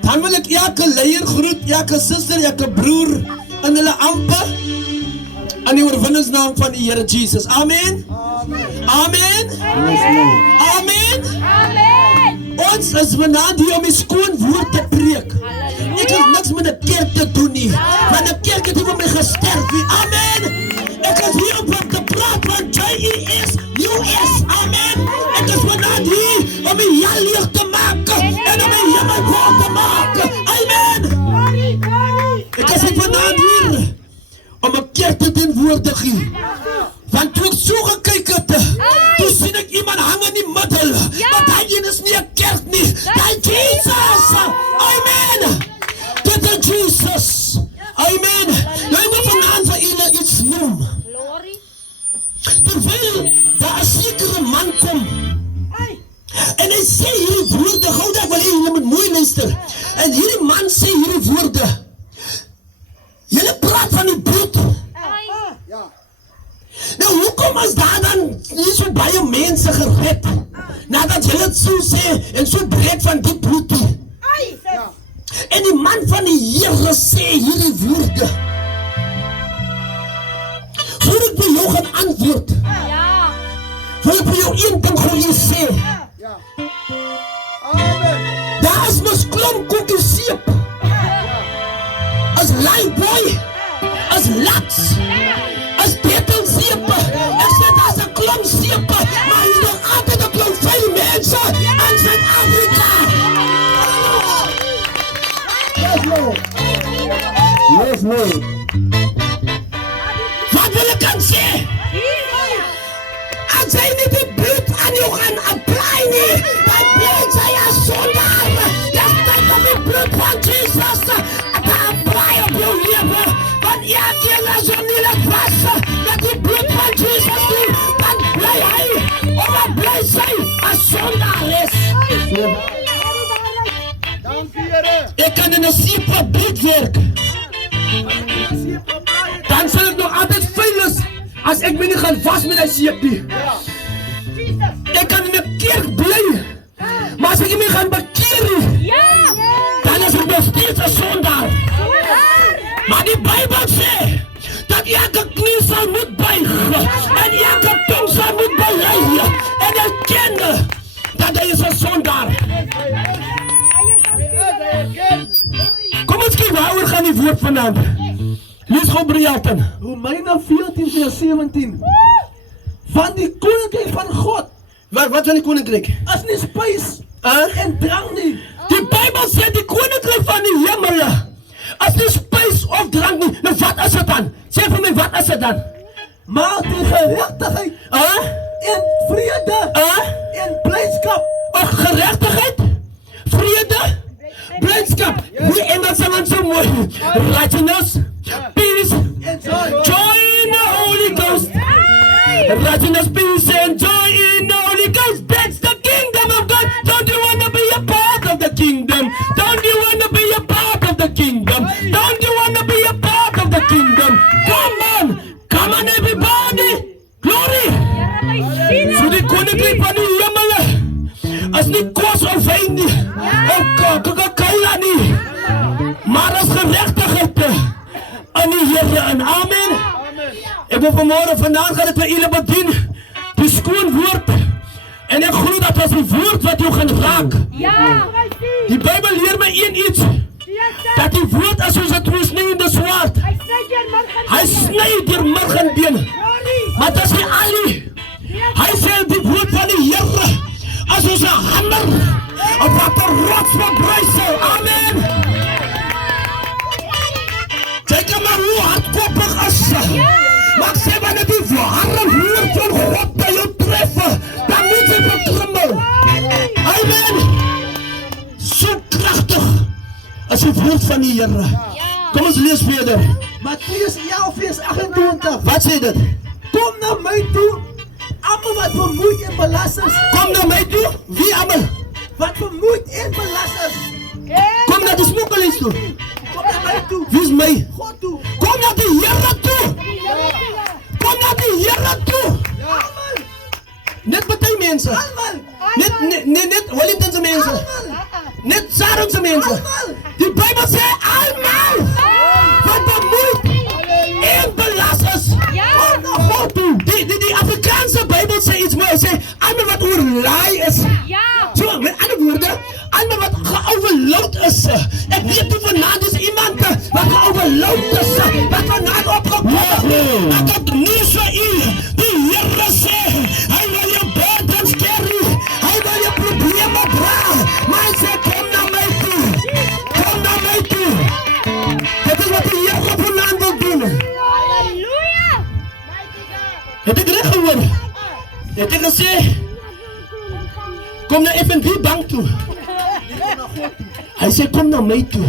Dan wil ek elke leier groet, elke suster, elke broer in hulle ampe in die oorwinningsnaam van die Here Jesus. Amen. Amen. Amen. Ons is vanaand hier om die skoon woord te preek. Ek het niks met 'n kerk te doen nie. Want 'n kerk het nie vir my gesterf nie. Amen. Ek is hier om te praat van JESUS. Amen. Ek is vanaand hier om die hel leeg te maak en om die hemel vol te maak. Amen. Ek is vanaand hier om 'n kerk te teenwoordig hier. Want toe ek so gekyk het, toe sien ek iemand hang in die middel. Maar daai is nie 'n kerk nie. Daai Jesus. Amen. Dit is Jesus. Amen. Nou ek wil vanaand vir julle iets noem. Terwyl daar 'n sekere man kom en hy sê hierdie woorde, gou dat wil julle moet mooi luister. En hierdie man sê hierdie woorde. Julle praat van die bloed. Nou hoekom is daar dan nie so baie mense gered nadat julle het so sê en so breed van die bloed toe? En die man van die Here sê hierdie woorde. Voor ek vir jou gaan antwoord, wil ek vir jou een ding gou hier sê. Daar is mos klomp koekiesieep, as Lifebuoy, as Lux, as betelseepe. Ek sê daar is 'n klomp seepe, maar hier is nog altyd 'n klomp vuil mense in Suid-Afrika. Yes, Lord. Wat wil ek dan sê? As jy nie die bloed aan jou gaan apply nie, dan blijf jy as sondaar. Dis tyd om die bloed van Jesus te apply op jou lewe. Want elke as jy nie laat was met die bloed van Jesus doen, dan bly hy, of dan bly sy as sondaar is. Ek kan in 'n seefabriek werk. Dan sal ek nog altyd vuil is as ek my nie gaan was met die seep nie. Ek kan in 'n kerk bly, maar as ek nie gaan bekeer nie, dan is ek nog steeds 'n sondaar. Maar die Bybel sê dat elke knie sal moet buig en elke tong sal moet bely en erken dat hy is 'n sondaar. Kom ons kyk waaroor gaan die woord vanaand. Lees gou Brielton. Romeine 14 vers 17. Van die koninkryk van God. Wat van die koninkryk? As nie spys en drank nie. Die Bybel sê die koninkryk van die hemel as nie spys of drank nie. Nou wat is dit dan? Sê vir my, wat is dit dan? Maar die geregtigheid en vrede en blydskap. Geregtigheid, vrede, blydskap. Hoe Engels sê so mooi. Righteousness, peace, joy in the Holy Ghost. Righteousness, peace and joy in the Holy Ghost. That's the kingdom of God. Don't you want to be a part of the kingdom? Don't you want to be a part of the kingdom? Don't you want to be a part of the kingdom? Come on everybody. Glory. So die koninkryk van die hemel as nie kos of wyn nie, of Coca-Cola nie, maar as geregtigheid aan die Here en amen. Ek wil vandag gaan dit vir julle bedien, die skoon woord, en ek glo dat as die woord wat jou gaan raak. Die Bybel leer my iets, dat die woord is soos 'n tweesnieuwende swaard. Hy sny deur marg en bene. Maar dit is nie al nie. Hy sê die woord van die Here as ons 'n hamer op wat 'n rots verbruisel. Amen. Kyk maar hoe hardkoppig is. Maar ek sê wanneer die ware woord van God by jou tref, dan moet jy verkrummel. Amen. So kragtig as die woord van die Here. Kom ons lees verder. Matteus 11 vers 28. Wat sê dit? Kom na my toe, almal wat vermoeid en belas is. Kom na my toe. Wie almal? Wat vermoeid en belas is. Kom na die smokkelies toe. Kom na my toe. Wie is my? God toe. Kom na die Here toe. Kom na die Here toe. Almal. Net baie mense. Almal. Net Wellingtonse mense. Net Sarah's mense. Die Bybel sê almal wat bemoeid en belas is. Kom na God toe. Die Afrikaanse Bybel sê iets mooi. Hy sê almal wat oorlaai is. So, met ander woorde, almal wat geoverload is. Ek weet nie vanaand is iemand wat geoverload is, wat vanaand opgekom het. Ek het nuus vir u. Die Here sê, hy wil jou burdens carry. Hy wil jou probleme dra. Maar hy sê, kom na my toe. Kom na my toe. Dit is wat die Here vanaand wil doen. Het ek reg gehoor? Het ek gesê, kom na FNB bank toe. Hy sê kom na my toe.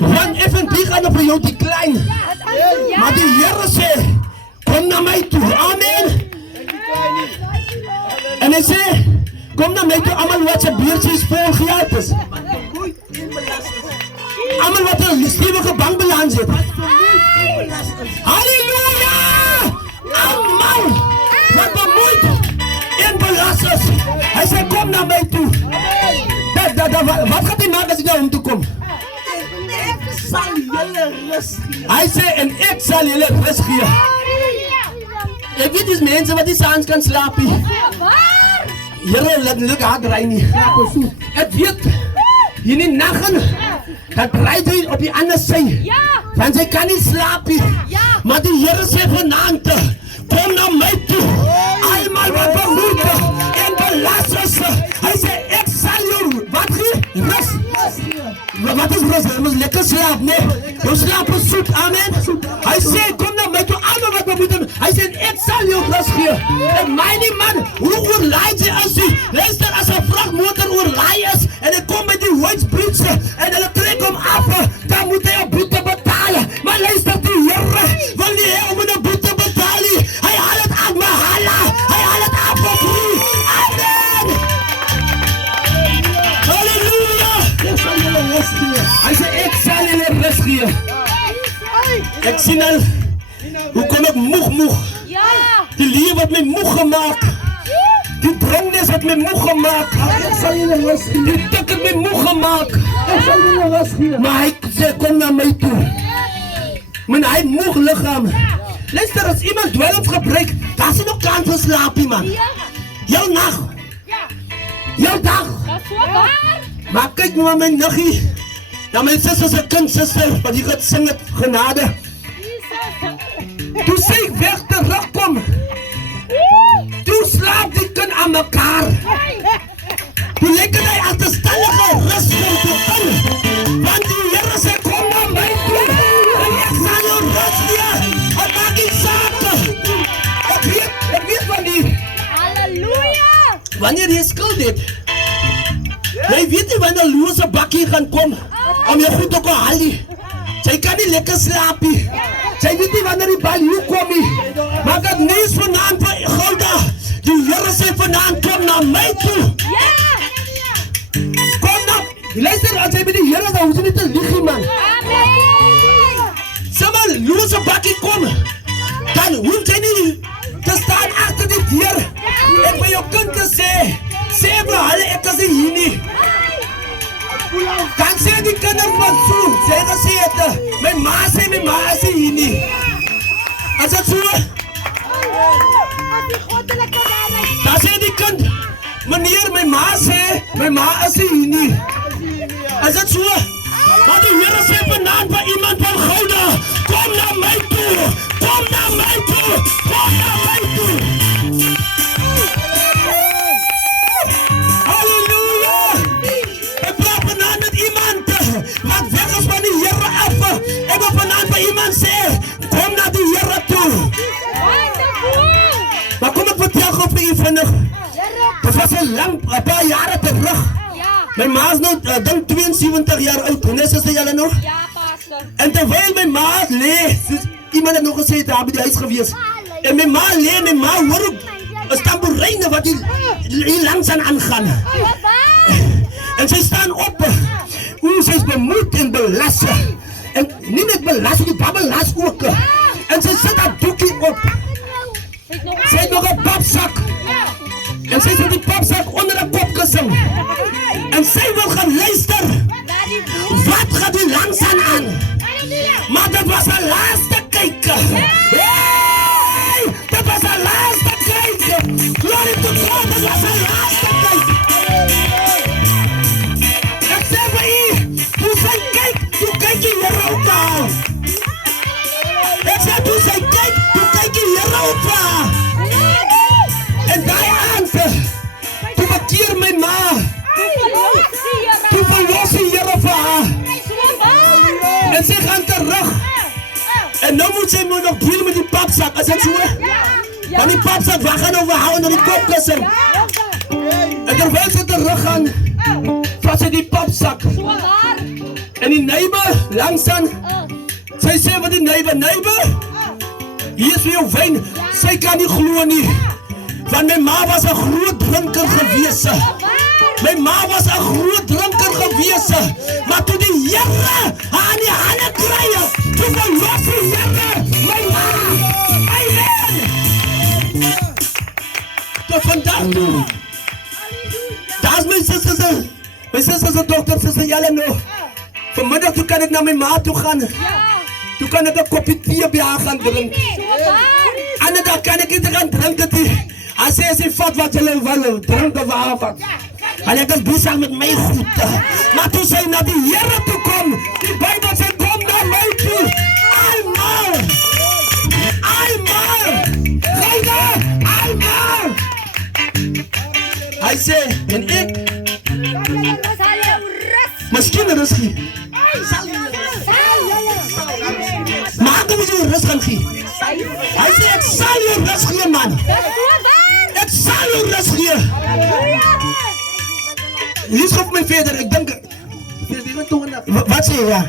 Want FNB gaan op jou decline. Maar die Here sê kom na my toe. Amen. En hy sê kom na my toe almal wat se beursies vol geld is. Vermoeid en belas is. Almal wat 'n stewige bankbalans het. Vermoeid en belas is. Halleluja! Almal wat bemoeid en belas is. Hy sê kom na my toe. Wat gaat hy maak as jy na hom toe kom? Ek sal julle rus gee. Hy sê en ek sal julle rus gee. Ek weet dis mense wat nie saans kan slaap nie. Here, laat hard ry nie. Ek weet hierdie nag dat ry hy op die ander sy. Want sy kan nie slaap nie. Maar die Here sê vanaand kom na my toe. Almal wat bemoeid en belas is. Hy sê ek sal jou wat gee? Rus. Wat is rus? Jy moet lekker slaap, nee. Jou slaap is soet, amen. Hy sê kom na my toe, almal wat bemoeid. Hy sê ek sal jou rus gee. En my man, hoe oorlaai jy is jy? Luister, as 'n vragmotor oorlaai is en ek kom by die Whitebridge en hulle trek hom af, dan moet hy 'n boete betaal. Maar luister, die Here wil nie hê om 'n boete betaal nie. Hy haal dit af, mahala. Hy haal dit af vir free. Amen. Halleluja. Ek sal julle rus gee. Hy sê ek sal julle rus gee. Ek sien al hoe kom ek moeg. Die lewe wat my moeg gemaak. Die drongnes het my moeg gemaak. Ek sal julle rus gee. Die tik het my moeg gemaak. Ek sal julle rus gee. Maar hy sê kom na my toe. Man, hy moeg liggaam. Luister, as iemand dwelm gebruik, daar is nog kans vir slaapie man. Jou nag. Jou dag. Maar kyk nou aan my niggie. Ja, my sussie is 'n kindsuster, wat jy gaan sing het genade. Toe sê ek weg terugkom. Toe slaap die kind aan mekaar. Toe lekker hy agterstallige rus kom toe in. Want die Here sê kom na my toe. En ek sal jou rus gee. En maak nie saak. Ek weet wanneer. Wanneer jy skuld het. Jy weet nie wanneer loose bakkie gaan kom om jou goed te haal nie. Sy kan nie lekker slaap nie. Sy weet nie wanneer die bal hier kom nie. Maar ek nees vanaand vir Gouda. Die Here sê vanaand kom na my toe. Kom na. Luister, as jy by die Here dan hoef jy nie te lieg nie man. Sommige loose bakkie kom. Dan hoef jy nie te staan agter die deur. En vir jou kind te sê vir hulle ek is hier nie. Dan sê die kinders van so, sê gesê het, my ma is hier nie. As dit so, dan sê die kind, meneer, my ma is hier nie. As dit so, die Here sê vanaand vir iemand van Gouda, kom na my toe, kom na my toe, kom na my toe. Halleluja! Ek praat vanaand met iemand wat weg is van die Here af. Ek wil vanaand vir iemand sê, kom na die Here toe. Maar kom ek vertel gou vir u vinnig. Dit was 'n paar jare terug. My ma is nou, dink 72 jaar oud. Hoe is dit julle nog? Ja, pastor. En terwyl my ma lê, soos iemand het nog gesê, daar by die huis gewees. En my ma lê en my ma hoor ook 'n tamboerijne wat hier langs aangaan. En sy staan op. Sy is bemoeid en belas. En nie net belas, die babbelas ook. En sy sit haar doekie op. Sy het nog 'n papsak. En sy het die papsak onder 'n kopkussing. En sy wil gaan luister. Wat gaan die langs aan? Maar dit was 'n laaste kyk. Hey! Dit was 'n laaste kyk. Glory to God, dit was 'n laaste kyk. Ek sê vir u, toe sy kyk, toe kyk die Here op haar. Ek sê toe sy kyk, toe kyk die Here op haar. En daai aand, toe bekeer my ma. Toe verlos die Here vir haar. En sy gaan terug. En nou moet sy nog deel met die papsak. Is dit so? Want die papsak, wat gaan overhou onder die kopkussing? En terwyl sy terug gaan, vat sy die papsak. En die neighbor langsaan, sy sê vir die neighbor, hier is vir jou wyn. Sy kan nie glo nie. Want my ma was 'n groot drinker gewees. My ma was 'n groot drinker gewees. Maar toe die Here haar in die hande kry, toe verlos die Here my ma. Amen. Tot vandag toe. Daar's my susters en dokters, suster Jeleno. Vanmiddag toe kan ek na my ma toe gaan. Toe kan ek 'n koppie tee by haar gaan drink. Ander dag kan ek nie gaan drink dit. As jy vat wat jy wil, drink of wat. En ek is besig met my goed. Maar toe sy na die Here toe kom, die Bybel sê kom na my toe. Almal. Gouda, almal. Hy sê, en ek, miskien rus gee. Maar ek moet jou rus gaan gee. Hy sê, ek sal jou rus gee, man. Ek sal jou rus gee. Lees op my verder, ek dink. Wat sê jy?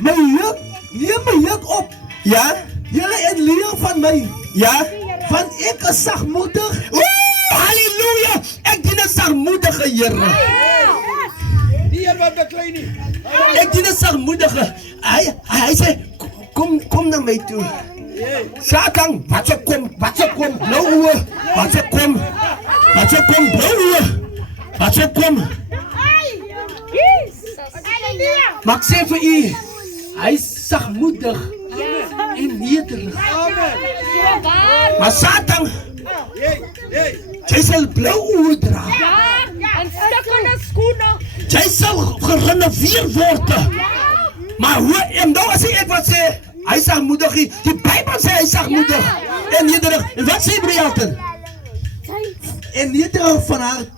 My juk, neem my juk op. Ja? Julle en leer van my. Ja? Want ek is sagmoedig. Halleluja! Ek dien 'n sagmoedige Here. Die Heer wat beklei nie. Ek dien 'n sagmoedige. Hy sê kom na my toe. Satan, wat se kom, blou oë. Wat se kom, blou oë. Wat se kom. Maar ek sê vir u, hy is sagmoedig en nederig. Maar Satan, jy sal blou oë dra. Jy sal gerenoveer word. Maar hoe, en nou as ek wat sê, hy is sagmoedig. Die Bybel sê hy is sagmoedig en nederig. En wat sê Brielton? En nederig van hart.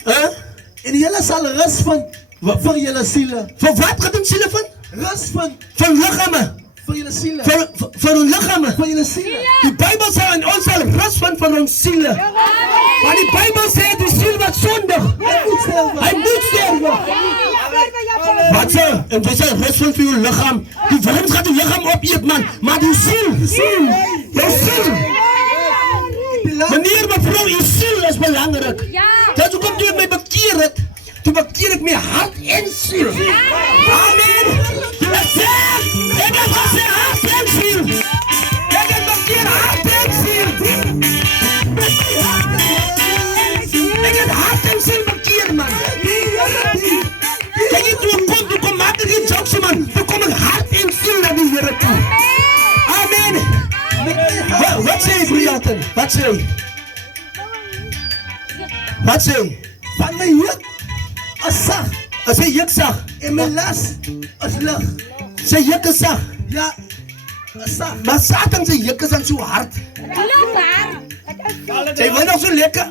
En julle sal rus van vir julle siele. Vir wat gaan doen siele van? Rus van liggame. vir julle siele. Vir ons liggame. Vir julle siele. Die Bybel sê en ons sal rus van ons siele. Maar die Bybel sê die siel wat sondig, hy moet sterwe. Wat sê? En jy sê rus van vir jou lichaam. Die wurms gaat die lichaam opeet, man. Maar die siel, jou siel. Meneer, mevrou, die siel is belangrijk. Dat is ook toe ek my bekeer het. Toe bekeer ek my hart en siel. Amen. Ek heb gesê hart en siel. Ek heb bekeer hart en siel. Ek heb hart en siel bekeer, man. Kijk, toe kom maak ek geen jokes, man. Toe kom ek hart en siel na die Here toe. Amen. Wat sê jy, Brielton? Wat sê jy? Wat sê jy? Van my juk is sag. As hy juk sag. En my las is lig. Sy juk is sag. Ja, sag. Maar Satan sy juk is dan so hard. Sy wil nog so lekker.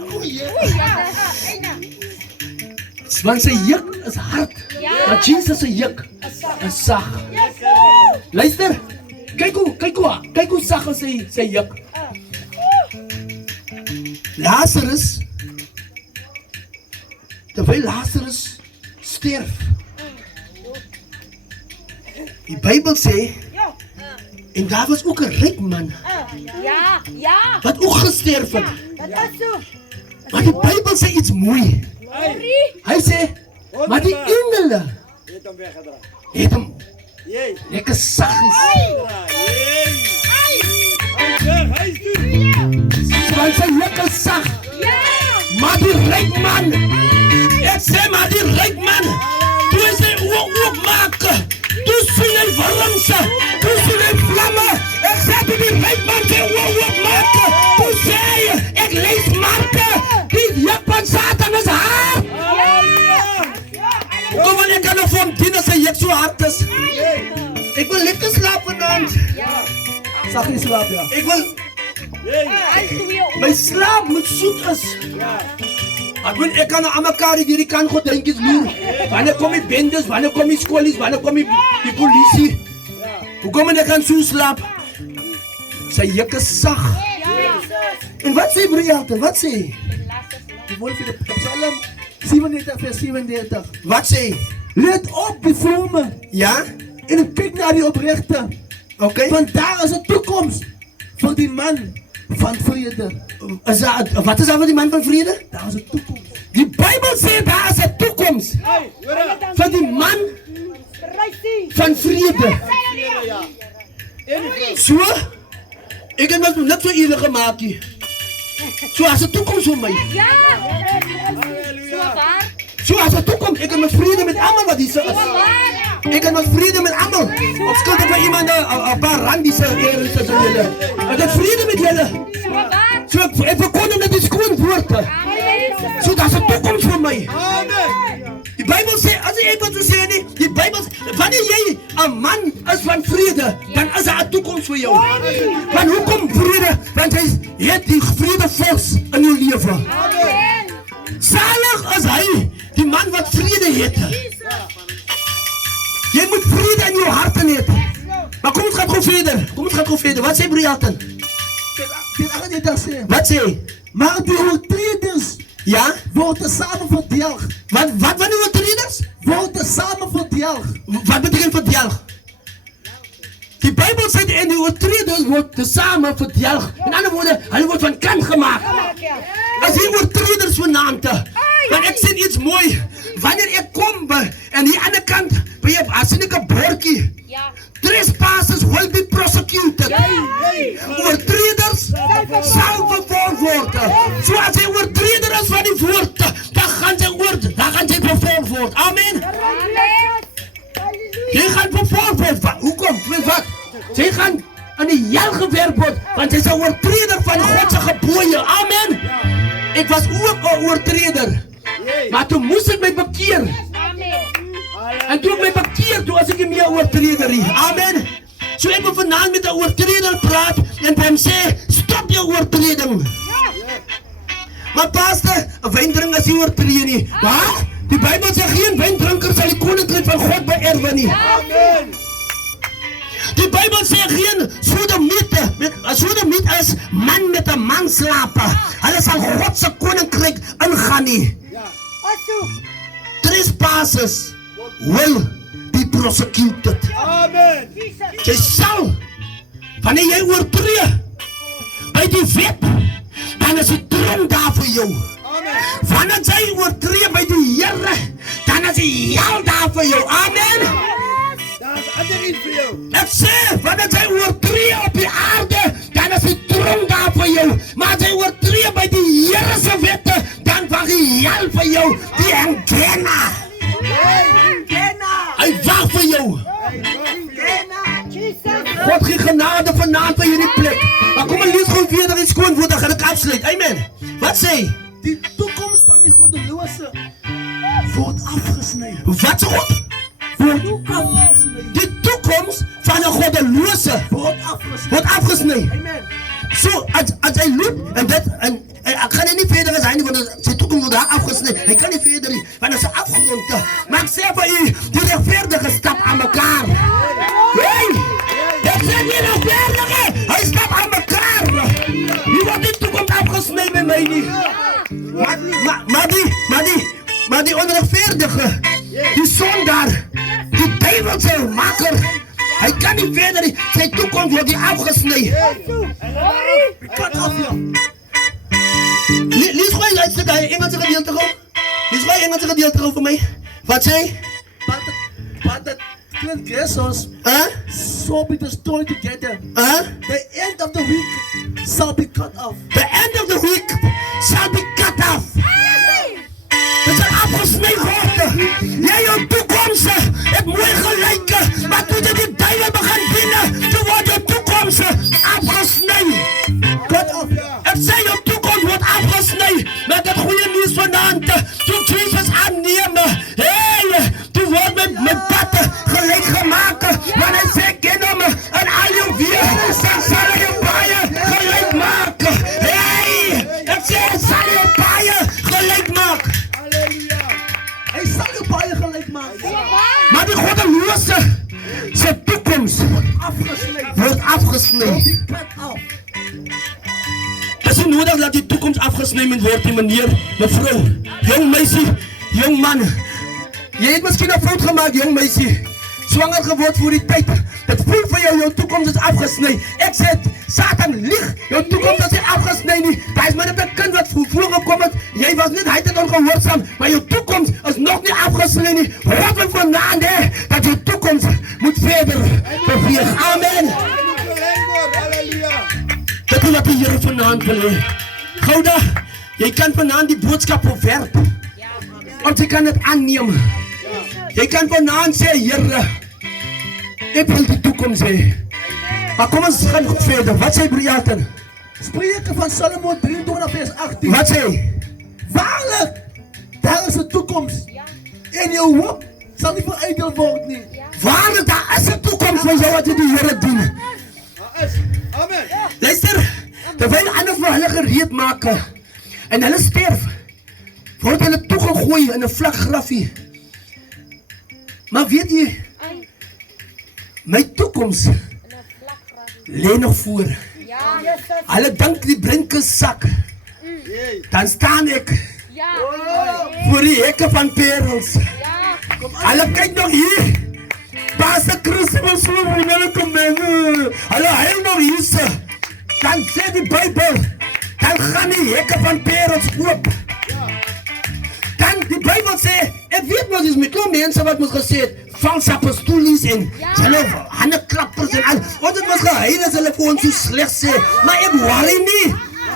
Want sy juk is hard. Maar Jesus se juk is sag. Luister. Kyk hoe sag is sy juk. Lazarus, terwyl Lazarus sterf, die Bybel sê, en daar was ook 'n ryk man Ja. wat ook gesterf het. Dat is zo. Maar die Bybel sê iets mooi. Hy sê, maar die engele Het hem weggedragen. het hom Jee. lekker saggies. Hij is nu. Want sy lekker sag. Ja. Maar die ryk man, ek sê maar die ryk man, toe hy sy oog oopmaak, toe sien hy warmse, toe sien hy vlamme, ek sê toe die ryk man sy oog oopmaak, toe sê hy, ek lees Marke, die juk van Satan is hard. Kom maar ek kan nog van dien as hy juk so hard is. Ek wil lekker slaap vanavond. Sag jy slaap, ja. Ek wil, my slaap moet soet is. Ek kan aan mekaar hierdie kan gordijntjies loer. Wanneer kom die bendes, wanneer kom die skolies, wanneer kom die polisie? Hoekom ek kan so slaap? Sy juk is sag. En wat sê Brielle? Wat sê hy? Die woord van die Psalm 37 vers 37. Wat sê hy? Let op die vrome Ja? en kyk na die opregte. Oké. Want daar is 'n toekoms vir die man van vrede. Wat is daar met die man van vrede? Daar is 'n toekoms. Die Bybel sê daar is 'n toekoms vir die man van vrede. So, ek het net so eerlik gemaak hier. So as 'n toekoms vir my. Ja. Zo waar. So as 'n toekoms, ek het met vrede met almal wat hier is. Zo waar. Ik heb met vrede met allemaal. Of schuld ik bij iemand een paar randische eerlijk te jullie. Ik heb vrede met jullie. Zo waar. Zo, ik verkondig dat die schoon worden. Amen. Zo, dat is een toekomst voor mij. Amen. Die Bijbel zegt, als ik wat te zeggen, nee, die Bijbel zegt, wanneer jij een man is van vrede, dan is er een toekomst voor jou. Want hoe komt vrede? Want hij heeft die vrede vast in je leven. Amen. Zalig is hij, die man wat vrede heeft. Jy moet vrede in jou hart hê. Maar kom ons gaan gou verder. Kom ons gaan gou verder. Wat sê Brielle? Dit gaan jy daar sê. Wat sê? Maar die oortreders Ja? word samen verdelg. Wat van die oortreders? Word samen verdelg. Wat beteken verdelg? Die Bybel sê en die oortreders word tesame verdelg. In ander woorde, hulle word van kant gemaak. As die oortreders vanaand. Want ek sien iets mooi. Wanneer ek kom by aan die ander kant, by jy as ek 'n bordjie. Ja. Trespassers will be prosecuted. Oortreders sal vervolg word. So as jy oortreder is van die woord, dan gaan jy vervolg word. Amen. Amen. Jy gaan vervolg word. Hoekom? Weet wat? Jy gaan in die hel gewerp word, want jy is 'n oortreder van God se gebooie. Amen. Ek was ook 'n oortreder. Maar toe moes ek my bekeer. Amen. En toe ek my bekeer, toe was ek nie meer oortreder nie. Amen. So ek wil vanaand met 'n oortreder praat en by hom sê, stop jou oortreding. Maar pastor, 'n wyndrink is nie oortree nie. Wat? Die Bybel sê geen wyndrinker sal die koninkryk van God beerwe nie. Amen. Die Bybel sê geen sodomiet is man met 'n man slaap. Hulle sal God se koninkryk ingaan nie. Trespassers will be prosecuted. Amen. Jy sal, wanneer jy oortree by die wet, dan is die tronk daar vir jou. Amen. Wanneer jy oortree by die Here, dan is die hel daar vir jou. Amen. Daar is ander iets voor jou. Ek sê, wanneer jy oortree op die aarde, dan is die tronk daar vir jou. Maar as jy oortree by die Here se wette, dan wag die hel vir jou, die Gehenna. Hy wag vir jou. God gee genade vanaand by hierdie plek. Maar kom en lees gou weer dat die skoon woord, dan gaan ek afsluit. Amen. Wat sê hy? Die toekoms van die goddelose word afgesny. Wat sê God? Word afgesny. Die toekoms goddelose Word afgesneden. word afgesny. Amen. So, as hy loop, en ek gaan nie verder as hy nie, want sy toekoms word daar afgesny. Hy kan nie verder nie, want hy is 'n afgrond. Maar ek sê vir u, die regverdige stap aan mekaar. Hey! Dit sê nie regverdige, hy stap aan mekaar. Jy word die toekoms afgesny met my nie. Maar die onregverdige, die sondaar, die duiwelse maker, hy kan nie verder nie, sy toekoms word hier afgesny. Cut off you. Lees gooi uit daai Engelse gedeelte gou. Lees gooi Engelse gedeelte gou vir my. Wat sê hy? But the transgressors shall be destroyed together. The end of the week shall be cut off. The end of the week shall be cut off. Dit sal afgesny word. Jy jou toekoms het mooi gelyk, maar toe jy die duiwel begin dien, toe word jou toekoms afgesny. Cut off. Ek sê jou toekoms word afgesny. Met dit goeie nuus vanaand, toe Jesus aanneem, hey, toe word met pad gelyk gemaak, want hy sê ken hom en al jou weer, sal hy jou baie gelyk maak. Hey, ek sê sal jou baie gelyk maak. Halleluja. Hy sal jou baie gelyk maak. Maar die goddelose se toekoms Afgesneden. word afgesny. Be cut off. Dit is nie nodig dat die toekoms afgesny moet word, die meneer, mevrou, jong meisie, jong man. Jy het miskien 'n fout gemaak, jong meisie. Swanger geword voor die tyd. Dit voel vir jou toekoms is afgesny. Ek sê, Satan lieg, jou toekoms is nie afgesny nie. Daar is maar net 'n kind wat vroeg gekom het. Jy was net, hy het ongehoorsaam, maar jou toekoms is nog nie afgesny nie. Wat wil vanaand hê, dat jou toekoms moet verder beweeg. Amen. Hij moet gelijk worden. Halleluja. Dit is wat die Here vanaand wil hê. Gouda, jy kan vanaand die boodskap opwerp. Want jy kan dit aanneem. Jy kan vanaand sê, Here, ek wil die toekoms hê. Maar kom ons gaan verder. Wat sê Briaten? Spreuke van Salomo 23 vers 18. Wat sê hy? Waarlijk, daar is 'n toekoms. En jou hoop sal nie verijdeld word nie. Waarlik, daar is 'n toekoms vir jou wat jy die Here dien. Hij is. Amen. Luister, terwyl ander vir hulle gereed maak en hulle sterf, word hulle toegegooi in 'n vlak grafie. Maar weet jy, my toekoms lê nog voor. Hulle dink die brink is sak. Dan staan ek voor die hekke van perels. Hulle kyk nog hier. Pastor Christmas wil hulle kom in. Hulle huil nog hier. Dan sê die Bybel, dan gaan die hekke van perels oop. Dan die Bybel sê, ek weet mos is met klomp mense wat mos gesê het, valse apostolies en hulle hande klappers en al. Want dit was geheim as hulle vir ons so sleg sê. Maar ek worry nie.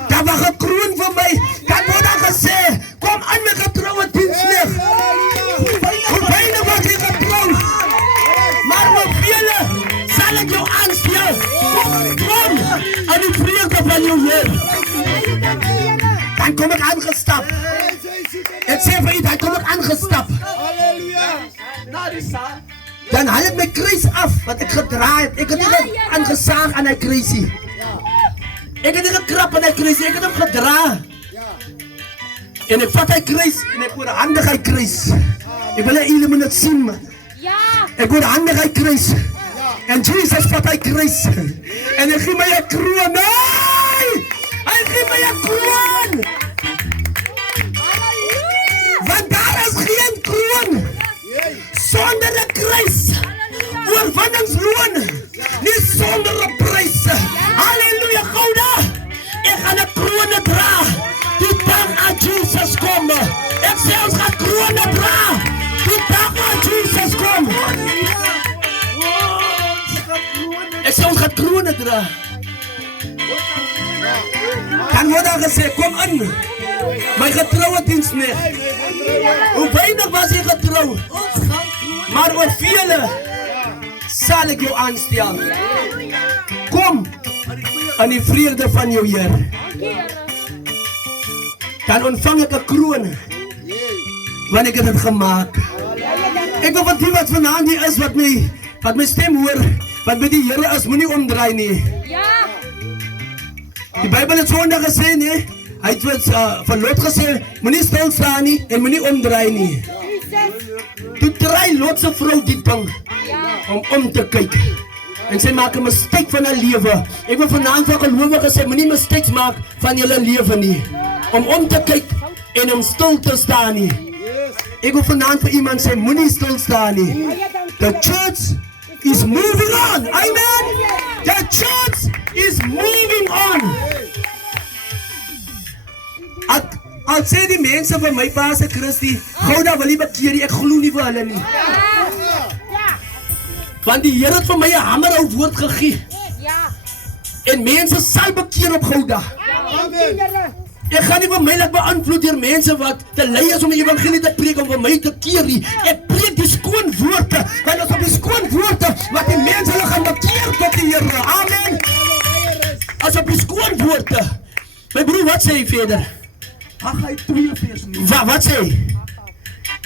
Daar was 'n kroon vir my. Dan word daar gesê, kom aan my getroue dienslig. Hoe byna was jy getrou. Maar met vele sal ek jou aanstel. Kom aan die vreugde van jou Heer. Dan kom ek aangestap. Ek sê vir u, dan kom ek aangestap. Halleluja. Na die saal. Dan haal ek my kruis af wat ek gedra het. Ek het nie aangesaag aan hy kruisie. Ek het nie gekrap aan hy kruisie, ek het hom gedra. En ek vat hy kruis en ek oorhandig hy kruis. Ek wil hê julle moet dit sien man. Ek oorhandig hy kruis. En Jesus vat hy kruis. En hy gee my 'n kroon. Nee! Hy gee my 'n kroon. Want daar is geen kroon sonder 'n kruis. Oorwinningsloon, nie sonder 'n prys. Halleluja, Gouda. Ek gaan 'n kroon dra. Die dag aan Jesus kom. Ek sê ons gaan kroon dra. Die dag aan Jesus kom. Ek sê ons gaan kroon dra. Dan word daar gesê, kom in. My getroue diensneg. Hoe weinig was jy getrou? Maar oor vele sal ek jou aanstel. Kom aan die vreugde van jou Heer. Dan ontvang ek 'n kroon. Want ek het dit gemaak. Ek wil van die wat vanaand hier is wat my stem hoor. Want by die Here is moenie omdraai nie. Ja. Die Bybel het Sondag gesê nee. Hy het vir Lot gesê moenie stil staan nie en moenie omdraai nie. Jesus. Toe draai Lot se vrou die ding Ja. om te kyk. En sy maak 'n mistake van haar lewe. Ek wil vanaand vir gelowiges sê moenie mistakes maak van julle lewe nie. Om te kyk en om stil te staan nie. Ek wil vanaand vir iemand sê moenie stil staan nie. The church is moving on. Amen. The church is moving on. Al sê die mense van my Pastor Christie, Gouda wil nie bekeer nie, ek glo nie vir hulle nie. Ja. Want die Here het vir my 'n hamerhou woord gegee. Ja. En mense sal bekeer op Gouda. Amen. Ek gaan nie vir my laat beïnvloed deur mense wat te lui is om die evangelie te preek om vir my te keer nie. Ek preek die skoon woorde, want dit is op die skoon woorde wat die mense hulle gaan bekeer tot die Here. Amen. As op die skoon woorde. My broer, wat sê hy verder? Haggai 2 vers 9. Wat sê hy?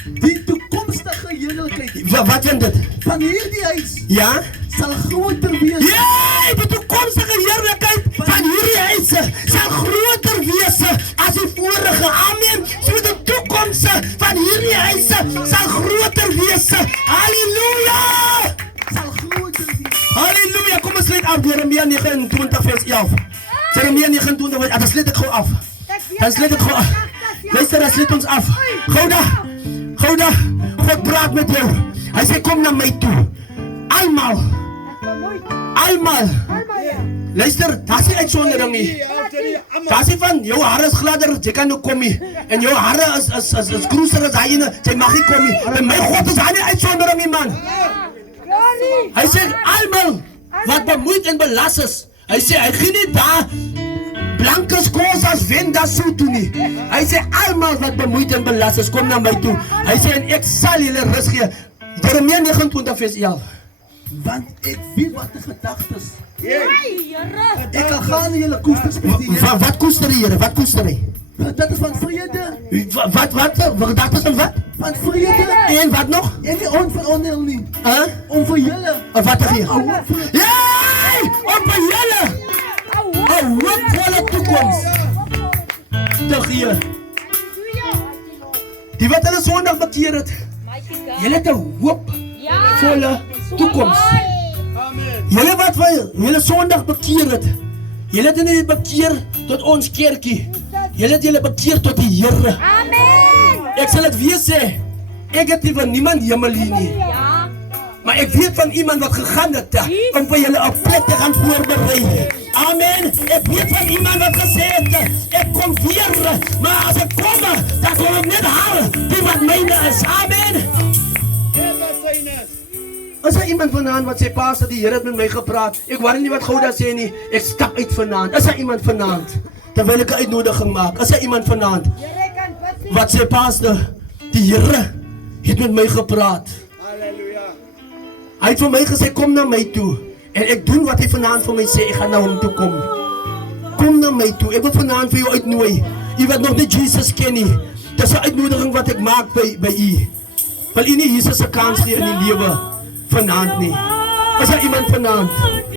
Die toekomstige heerlikheid Wat is dit? van hierdie huis Ja? sal groter wees Ja, die toekomstige heerlikheid van hierdie huise sal groter wees as die vorige. Amen. So die toekoms van hierdie huise sal groter wees. Halleluja! sal groter wees. Halleluja! Kom ons sluit af Jeremia 29 vers 11. Jeremia 29 vers 11. Dan sluit ek gou af. Dan sluit ek gou af. Luister, dan sluit ons af. Gouda, God praat met jou. Hy sê kom na my toe. Almal. Luister, daar is nie uitsondering nie. Daar is nie van, jou hare is gladder, jy kan nou kom nie. En jou hare is kroeser as hy ene, jy mag nie kom nie. By my God is daar nie uitsondering nie, man. Hy sê, almal wat bemoeid en belas is. Hy sê, hy gee nie daar blankes kos as wen dat so toe nie. Hy sê, almal wat bemoeid en belas is, kom na my toe. Hy sê, en ek sal julle rus gee. Jeremia 29 vers 11. Want ek weet wat die gedagtes. Here. Ek kan gaan in julle koesters met die Here. Wat koester die Here? Wat koester hy? Dat is van vrede. Wat dacht is van wat? Van vrede. En wat nog? En nie onveronderhel nie. Huh? Om vir julle. Wat te gee? Jai! Om vir julle 'n hoopvolle toekoms te gee. Die wat hulle Sondag bekeer het, julle het 'n hoopvolle toekoms. Amen. Julle wat julle Sondag bekeer het, julle het nie bekeer tot ons kerkie. Julle het julle bekeer tot die Here. Amen. Ek sal dit weer sê, ek het nie van niemand hemel hier nie. Ja. Maar ek weet van iemand wat gegaan het om vir julle 'n plek te gaan voorberei. Amen. Ek weet van iemand wat gesê het, ek kom weer, maar as ek kom, dan kom ek net haal die wat myne is. Amen. Is daar iemand vanaand wat sê, Pastor, die Here het met my gepraat. Ek hoor nie wat Gouda sê nie. Ek stap uit vanaand. Is daar iemand vanaand? Terwyl ek 'n uitnodiging maak. Is daar iemand vanaand wat sê, Pastor, die Here het met my gepraat. Halleluja. Hy het vir my gesê, kom na my toe. En ek doen wat hy vanaand vir my sê, ek gaan na hom toe kom. Kom na my toe. Ek wil vanaand vir jou uitnooi. U wat nog nie Jesus ken nie. Dis 'n uitnodiging wat ek maak by u. Wil u nie Jesus se kans gee in die lewe vanaand nie? Is daar iemand vanaand?